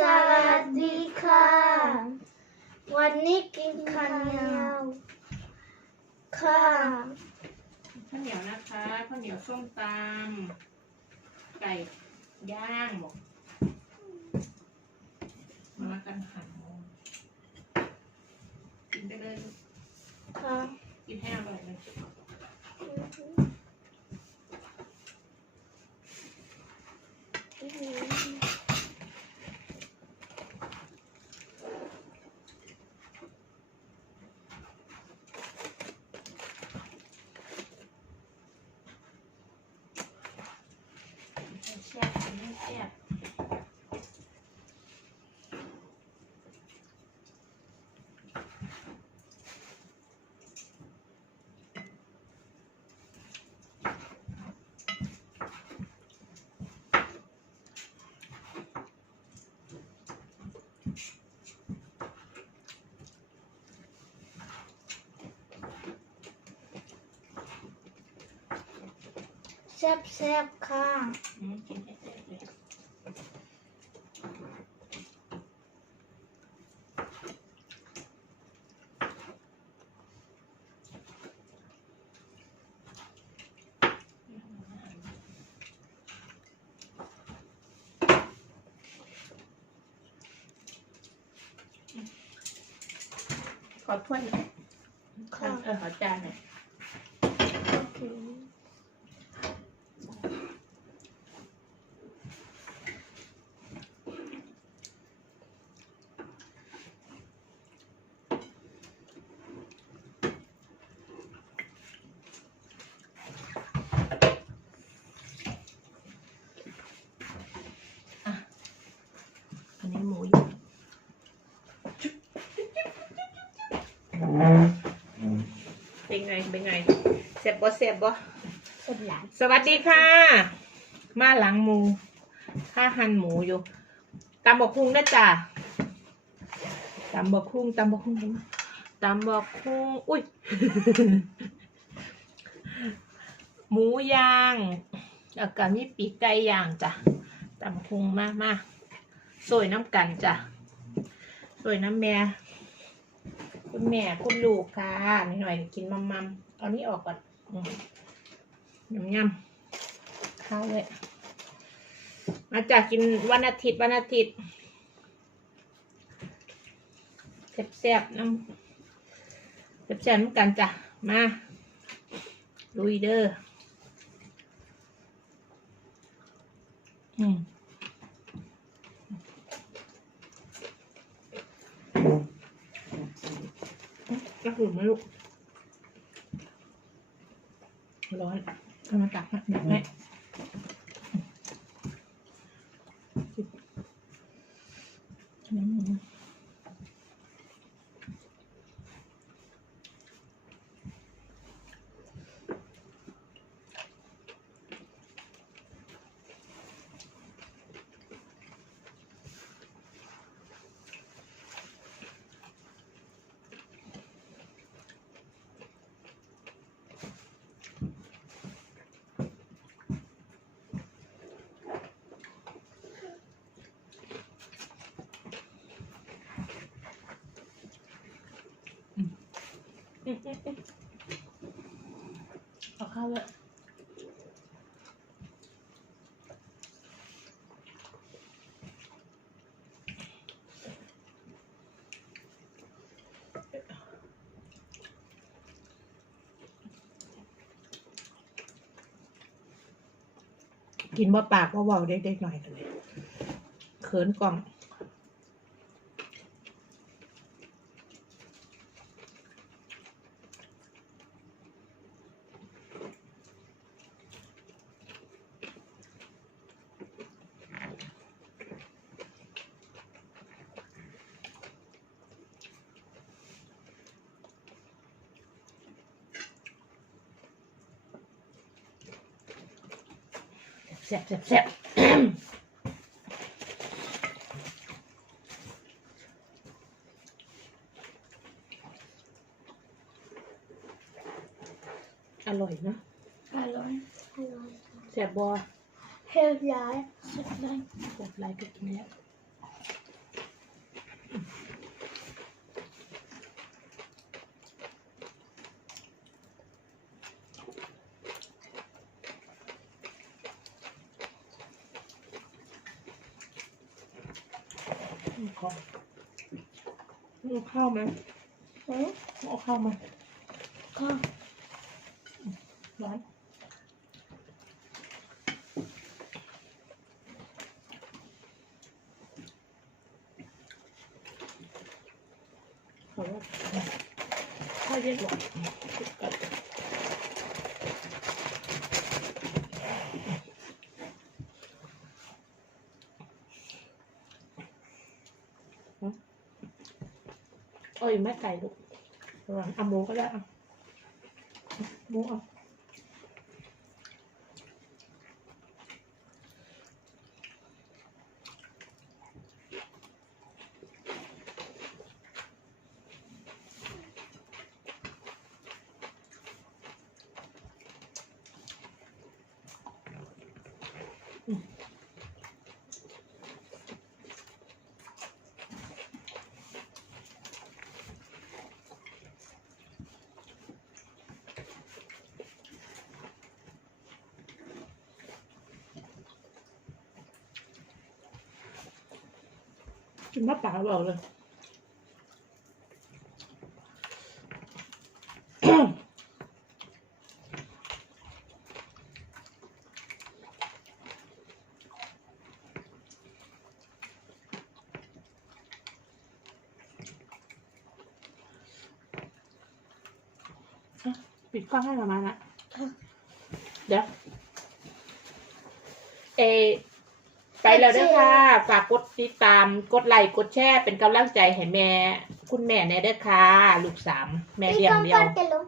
สวัสดีค่ะ วันนี้กินข้าวเหนียวค่ะข้าวเหนียวนะคะข้าวเหนียวส้มตำไก่ย่างบอกมาลกันหันกินไปเลยค่ะกินให้อร่อยเลยแซ่บไม่ แซ่บแซ่บๆค่ะ กินให้ ขอถ้วยหน่อยค่ะเออขอจานหน่อยโอเคอันนี้หมูย่าง เป็นไงเป็นไงเสียบบ่เสียบบ่สุดหลานสวัสดีค่ะ มาหลังหมูข้าหั่นหมูอยู่ตำบกคุ้งนะจ้ะตำบกคุ้งตำบกคุ้งตำบกคุ้งอุ้ย หมูย่างแล้วก็มีปีกไก่ย่างจ้ะตำบักคุ้งมามาสวยน้ำกันจ้ะสวยน้ำแม่คุณแม่คุณลูกค่ะนิดหน่อยกินมัมมัมๆ เอานี้ออกก่อนอืมยำยำข้าวเลยมาจากกินวันอาทิตย์วันอาทิตย์แซ่บๆน้ำแซ่บๆน้ำกันจ้ะ มาลุยเด้ออืมกระหุ่นไหมลูก ร้อนกำลังตักนะเดี๋ยวแม่ อืมอืมเข้าวเลยกินบ่ปากบ่เบาเด็กๆหน่อยเลยเขินกล่อง แซ่บแซ่บแซ่บอร่อยนะอร่อยอร่อยแซ่บบอเฮลย้ายสุดเลยแซ่บไรก็กินแล้ว ข้าวเอาข้าวไหมหืมเอาข้าวไหมข้าวร้อนขอว่าข้าวเย็นหรอ เอ้ยไม่ไก่ลูกระวังเอาหมูก็ได้เอาหมูเอา กินมะปรางบอกเลยปิดกล้องให้ประมาณนะเดี๋ยวเอ ไปแล้วเด้วยค่ะ ฝากกดติดตาม กดไลค์ กดแชร์ เป็นกำลังใจให้แม่ คุณแม่แน่เด้อค่ะ ลูกสาม แม่พี่เลี้ยงก้องเดียก้วอนจะลง